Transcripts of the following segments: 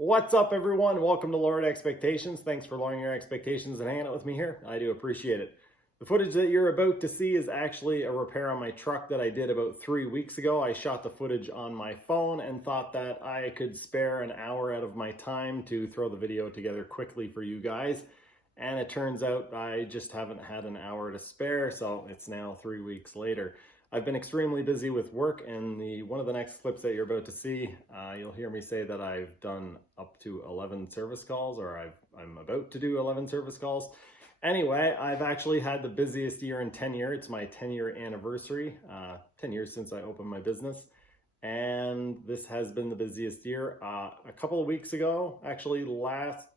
What's up, everyone? Welcome to Lowered Expectations. Thanks for lowering your expectations and hanging out with me here. I do appreciate it. The footage that you're about to see is actually a repair on my truck that I did about 3 weeks ago. I shot the footage on my phone and thought that I could spare an hour out of my time to throw the video together quickly for you guys. And it turns out I just haven't had an hour to spare, so it's now 3 weeks later. I've been extremely busy with work, and one of the next clips that you're about to see, you'll hear me say that I've done up to 11 service calls, or I'm about to do 11 service calls. Anyway, I've actually had the busiest year in 10 years. It's my 10-year anniversary, 10 years since I opened my business, and this has been the busiest year. A couple of weeks ago, actually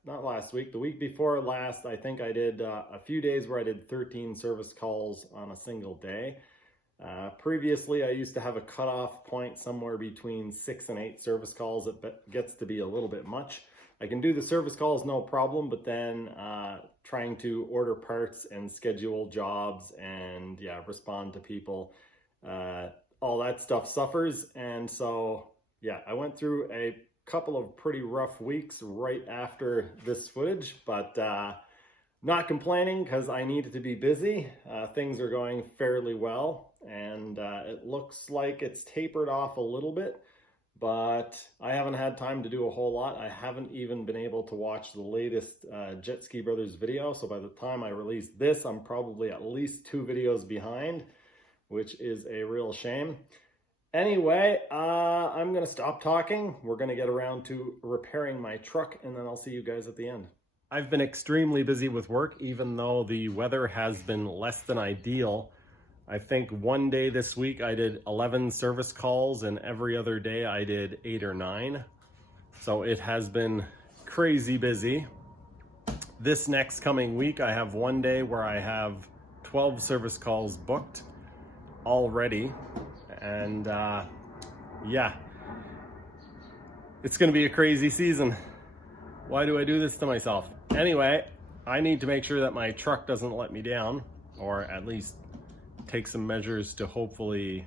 not last week, the week before last, I think I did a few days where I did 13 service calls on a single day. Previously, I used to have a cutoff point somewhere between 6 and 8 service calls. It gets to be a little bit much. I can do the service calls no problem, but then trying to order parts and schedule jobs and respond to people, all that stuff suffers. And so I went through a couple of pretty rough weeks right after this footage, but not complaining because I needed to be busy. Things are going fairly well, and it looks like it's tapered off a little bit, but I haven't had time to do a whole lot. I haven't even been able to watch the latest Jet Ski Brothers video, so by the time I release this, I'm probably at least 2 videos behind, which is a real shame. Anyway, I'm gonna stop talking. We're gonna get around to repairing my truck, and then I'll see you guys at the end. I've been extremely busy with work, even though the weather has been less than ideal. I think one day this week I did 11 service calls, and every other day I did 8 or 9. So it has been crazy busy. This next coming week, I have one day where I have 12 service calls booked already. And it's gonna be a crazy season. Why do I do this to myself? Anyway, I need to make sure that my truck doesn't let me down, or at least take some measures to hopefully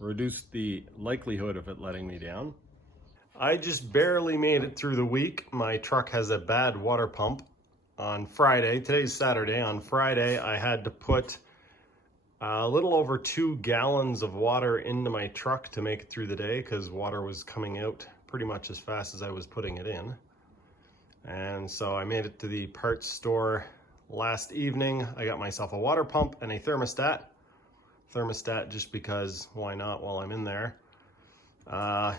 reduce the likelihood of it letting me down. I just barely made it through the week. My truck has a bad water pump. On Friday, today's Saturday, on Friday I had to put a little over 2 gallons of water into my truck to make it through the day because water was coming out pretty much as fast as I was putting it in. And so I made it to the parts store last evening. I got myself a water pump and a thermostat. Thermostat just because, why not, while I'm in there.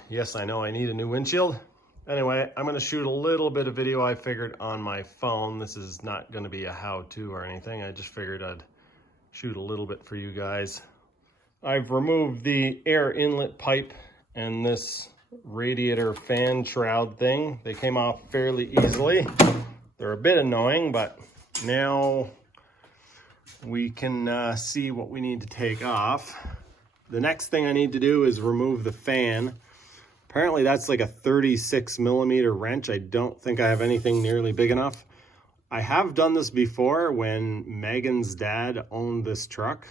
Yes, I know I need a new windshield. Anyway, I'm gonna shoot a little bit of video I figured on my phone. This is not gonna be a how-to or anything. I just figured I'd shoot a little bit for you guys. I've removed the air inlet pipe and this radiator fan shroud thing. They came off fairly easily. They're a bit annoying, but now we can see what we need to take off. The next thing I need to do is remove the fan. Apparently that's like a 36 millimeter wrench. I don't think I have anything nearly big enough. I have done this before when Megan's dad owned this truck.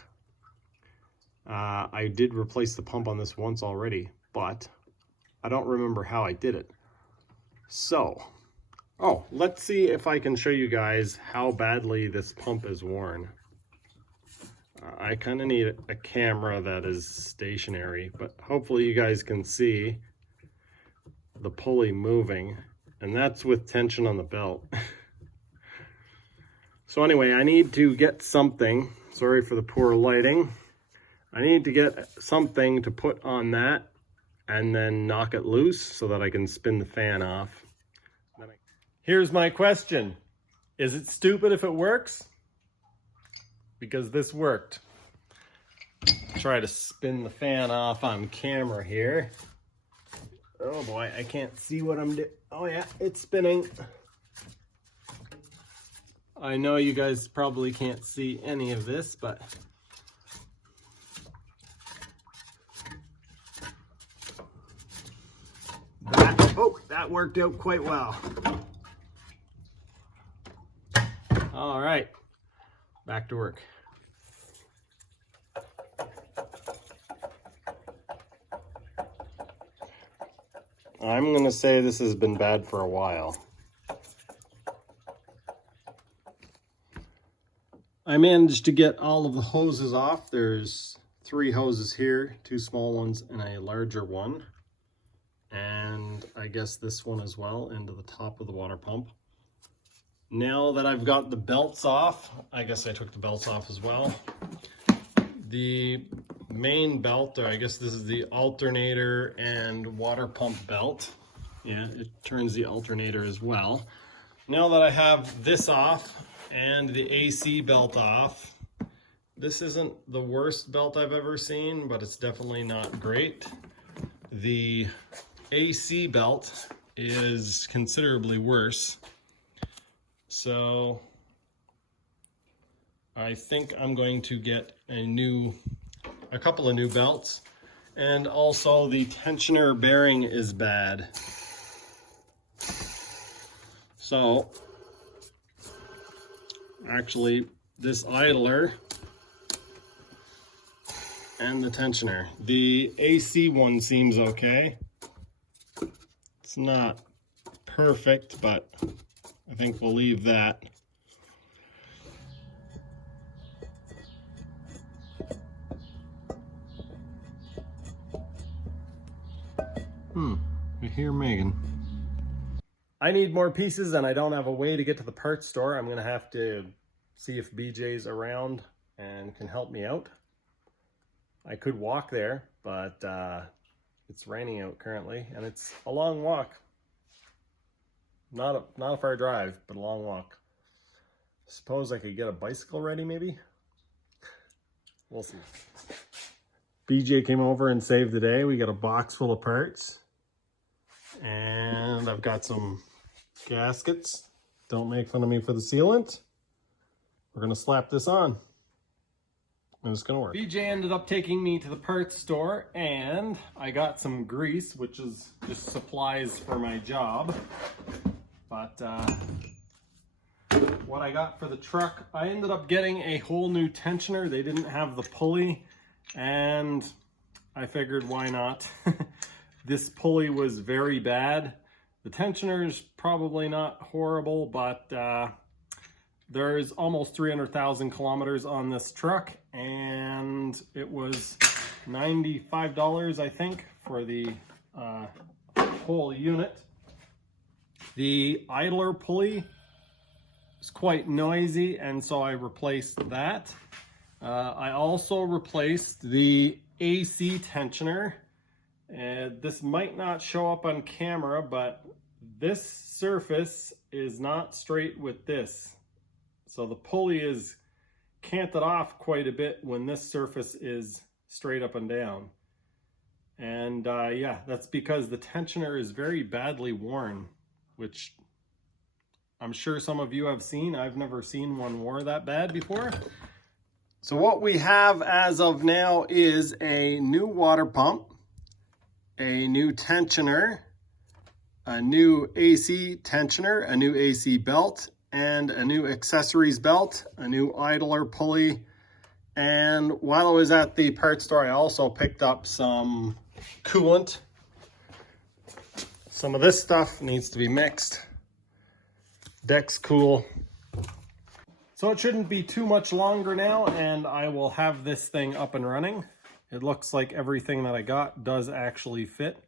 I did replace the pump on this once already, but I don't remember how I did it. So, let's see if I can show you guys how badly this pump is worn. I kind of need a camera that is stationary, but hopefully you guys can see the pulley moving, and that's with tension on the belt. So anyway, I need to get something, sorry for the poor lighting. I need to get something to put on that and then knock it loose so that I can spin the fan off. Here's my question. Is it stupid if it works? Because this worked. Try to spin the fan off on camera here. Oh boy, I can't see what I'm doing. Oh yeah, it's spinning. I know you guys probably can't see any of this, but that worked out quite well. All right, back to work. I'm gonna say this has been bad for a while. I managed to get all of the hoses off. There's 3 hoses here, 2 small ones and a larger one. And I guess this one as well into the top of the water pump. Now that I've got the belts off, I guess I took the belts off as well. The main belt, or I guess this is the alternator and water pump belt. Yeah, it turns the alternator as well. Now that I have this off and the AC belt off, this isn't the worst belt I've ever seen, but it's definitely not great. The AC belt is considerably worse. So I think I'm going to get a couple of new belts. And also the tensioner bearing is bad. So actually this idler and the tensioner. The AC one seems okay. It's not perfect, but I think we'll leave that. I hear Megan. I need more pieces and I don't have a way to get to the parts store. I'm gonna have to see if BJ's around and can help me out. I could walk there, but it's raining out currently and it's a long walk. Not a far drive, but a long walk. Suppose I could get a bicycle ready maybe? We'll see. BJ came over and saved the day. We got a box full of parts. And I've got some gaskets. Don't make fun of me for the sealant. We're gonna slap this on. And it's gonna work. BJ ended up taking me to the parts store and I got some grease, which is just supplies for my job. But what I got for the truck, I ended up getting a whole new tensioner. They didn't have the pulley and I figured why not. This pulley was very bad. The tensioner is probably not horrible, but there's almost 300,000 kilometers on this truck and it was $95, I think, for the whole unit. The idler pulley is quite noisy and so I replaced that. I also replaced the AC tensioner. And this might not show up on camera, but this surface is not straight with this. So the pulley is canted off quite a bit when this surface is straight up and down. And yeah, that's because the tensioner is very badly worn, which I'm sure some of you have seen. I've never seen one worn that bad before. So what we have as of now is a new water pump, a new tensioner, a new AC tensioner, a new AC belt, and a new accessories belt, a new idler pulley. And while I was at the parts store, I also picked up some coolant. Some of this stuff needs to be mixed. Deck's cool. So it shouldn't be too much longer now, and I will have this thing up and running. It looks like everything that I got does actually fit.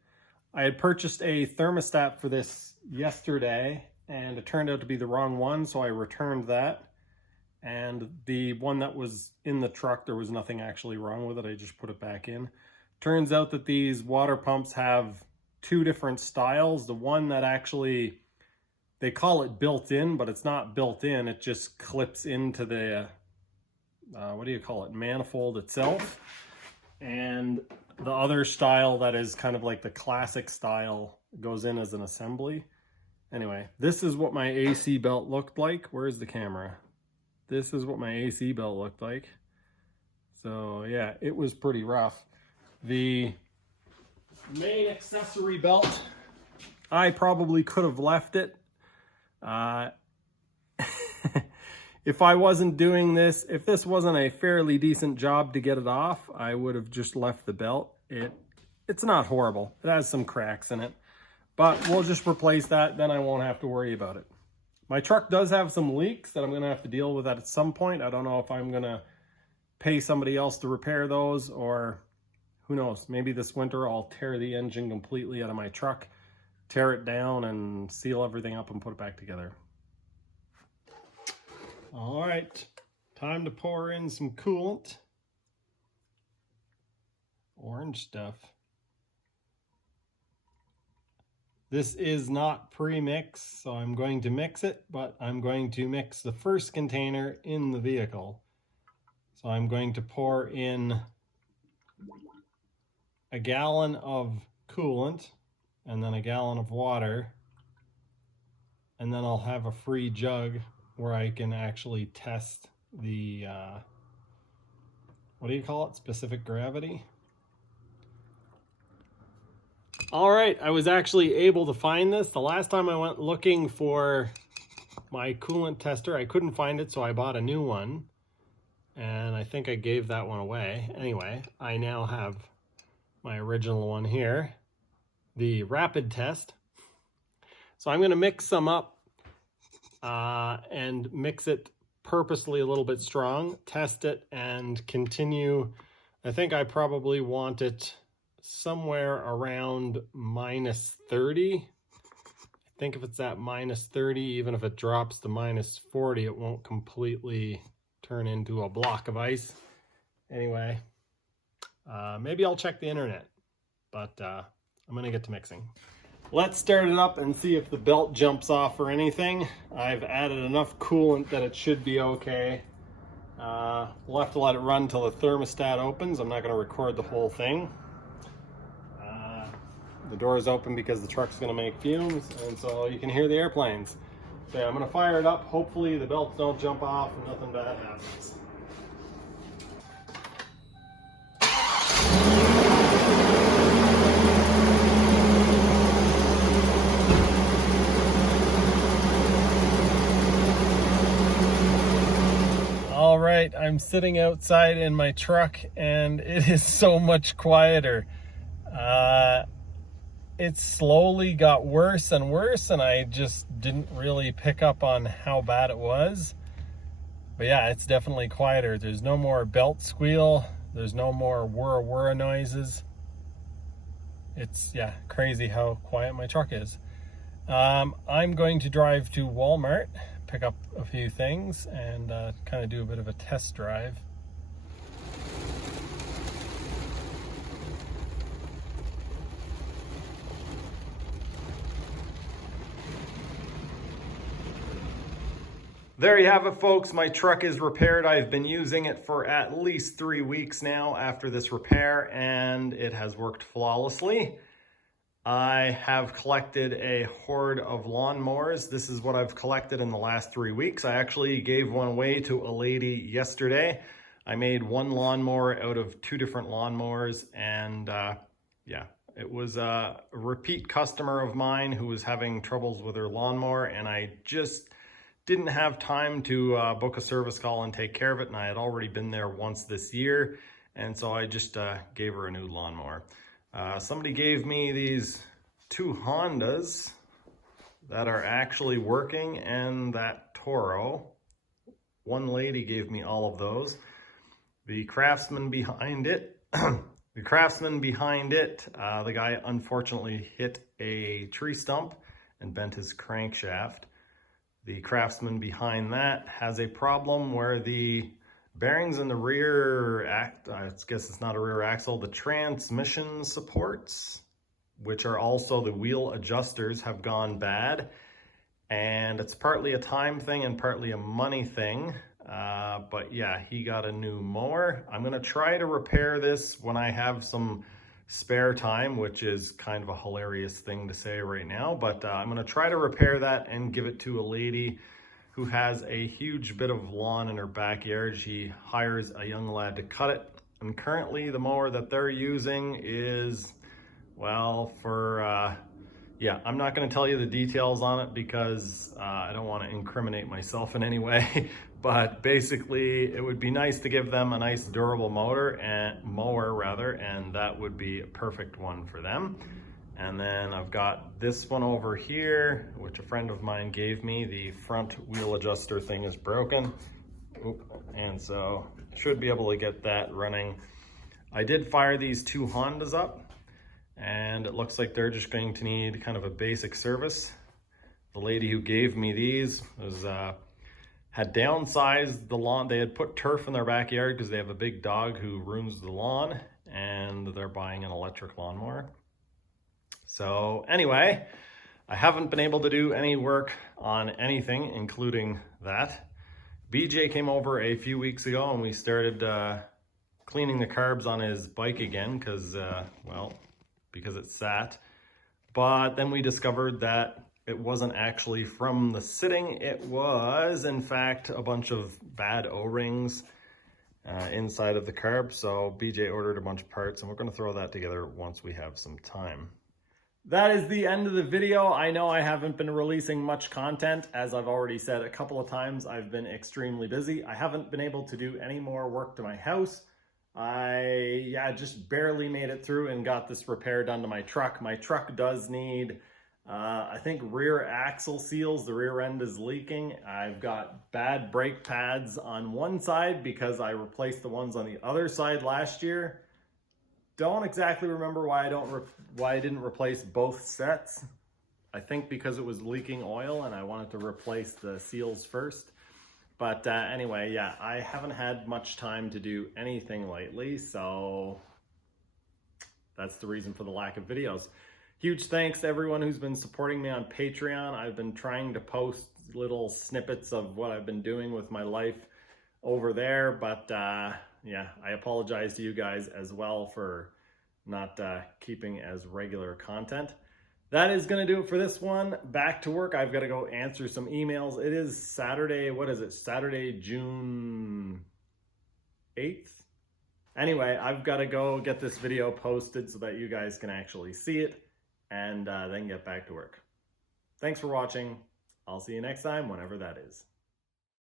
I had purchased a thermostat for this yesterday, and it turned out to be the wrong one, so I returned that. And the one that was in the truck, there was nothing actually wrong with it. I just put it back in. Turns out that these water pumps have 2 different styles. The one that actually, they call it built-in, but it's not built-in. It just clips into the, what do you call it, manifold itself. And the other style that is kind of like the classic style goes in as an assembly. Anyway, this is what my AC belt looked like. Where's the camera? This is what my AC belt looked like. So yeah, it was pretty rough. The main accessory belt, I probably could have left it. If I wasn't doing this, if this wasn't a fairly decent job to get it off, I would have just left the belt. It's not horrible. It has some cracks in it. but we'll just replace that, then I won't have to worry about it. My truck does have some leaks that I'm gonna have to deal with at some point. I don't know if I'm gonna pay somebody else to repair those, or who knows, maybe this winter I'll tear the engine completely out of my truck, tear it down and seal everything up and put it back together. All right, time to pour in some coolant. Orange stuff. This is not pre-mix, so I'm going to mix it, but I'm going to mix the first container in the vehicle. So I'm going to pour in a gallon of coolant and then a gallon of water, and then I'll have a free jug where I can actually test the, what do you call it? Specific gravity. All right, I was actually able to find this. The last time I went looking for my coolant tester, I couldn't find it, so I bought a new one. And I think I gave that one away. Anyway, I now have my original one here, the rapid test. So I'm gonna mix some up and mix it purposely a little bit strong, test it and continue. I think I probably want it somewhere around -30. I think if it's at -30, even if it drops to -40, it won't completely turn into a block of ice. Anyway, maybe I'll check the internet, but I'm gonna get to mixing. Let's start it up and see if the belt jumps off or anything. I've added enough coolant that it should be okay. We'll have to let it run until the thermostat opens. I'm not gonna record the whole thing. The door is open because the truck's gonna make fumes, and so you can hear the airplanes. So yeah, I'm gonna fire it up. Hopefully the belts don't jump off and nothing bad happens. All right, I'm sitting outside in my truck and it is so much quieter. It slowly got worse and worse, and I just didn't really pick up on how bad it was. But yeah, it's definitely quieter. There's no more belt squeal. There's no more whir noises. It's, yeah, crazy how quiet my truck is. I'm going to drive to Walmart, pick up a few things, and kind of do a bit of a test drive. There you have it, folks. My truck is repaired. I've been using it for at least 3 weeks now after this repair, and it has worked flawlessly. I have collected a hoard of lawnmowers. This is what I've collected in the last 3 weeks. I actually gave one away to a lady yesterday. I made one lawnmower out of 2 different lawnmowers, and yeah, it was a repeat customer of mine who was having troubles with her lawnmower, and I just didn't have time to book a service call and take care of it, and I had already been there once this year, and so I just gave her a new lawnmower. Somebody gave me these 2 Hondas that are actually working, and that Toro. One lady gave me all of those. The craftsman behind it, the guy unfortunately hit a tree stump and bent his crankshaft. The craftsman behind that has a problem where the bearings in the rear, I guess it's not a rear axle, the transmission supports, which are also the wheel adjusters, have gone bad. And it's partly a time thing and partly a money thing. But yeah, he got a new mower. I'm gonna try to repair this when I have some spare time, which is kind of a hilarious thing to say right now, but I'm gonna try to repair that and give it to a lady who has a huge bit of lawn in her backyard. She hires a young lad to cut it, and currently the mower that they're using is, well, for yeah, I'm not going to tell you the details on it because I don't want to incriminate myself in any way, but basically it would be nice to give them a nice durable mower, and that would be a perfect one for them. And then I've got this one over here, which a friend of mine gave me. The front wheel adjuster thing is broken. And so should be able to get that running. I did fire these two Hondas up, and it looks like they're just going to need kind of a basic service. The lady who gave me these was had downsized the lawn. They had put turf in their backyard because they have a big dog who ruins the lawn, and they're buying an electric lawnmower. So anyway, I haven't been able to do any work on anything, including that. BJ came over a few weeks ago and we started cleaning the carbs on his bike again because, well, because it sat. But then we discovered that it wasn't actually from the sitting. It was, in fact, a bunch of bad O-rings inside of the carb. So BJ ordered a bunch of parts and we're going to throw that together once we have some time. That is the end of the video. I know I haven't been releasing much content. As I've already said a couple of times, I've been extremely busy. I haven't been able to do any more work to my house. I just barely made it through and got this repair done to my truck. My truck does need, I think, rear axle seals. The rear end is leaking. I've got bad brake pads on one side because I replaced the ones on the other side last year. Don't exactly remember why I didn't replace both sets. I think because it was leaking oil and I wanted to replace the seals first. But anyway, yeah, I haven't had much time to do anything lately, so that's the reason for the lack of videos. Huge thanks to everyone who's been supporting me on Patreon. I've been trying to post little snippets of what I've been doing with my life over there, but yeah, I apologize to you guys as well for not keeping as regular content. That is going to do it for this one. Back to work. I've got to go answer some emails. It is Saturday. What is it? Saturday, June 8th? Anyway, I've got to go get this video posted so that you guys can actually see it and then get back to work. Thanks for watching. I'll see you next time, whenever that is.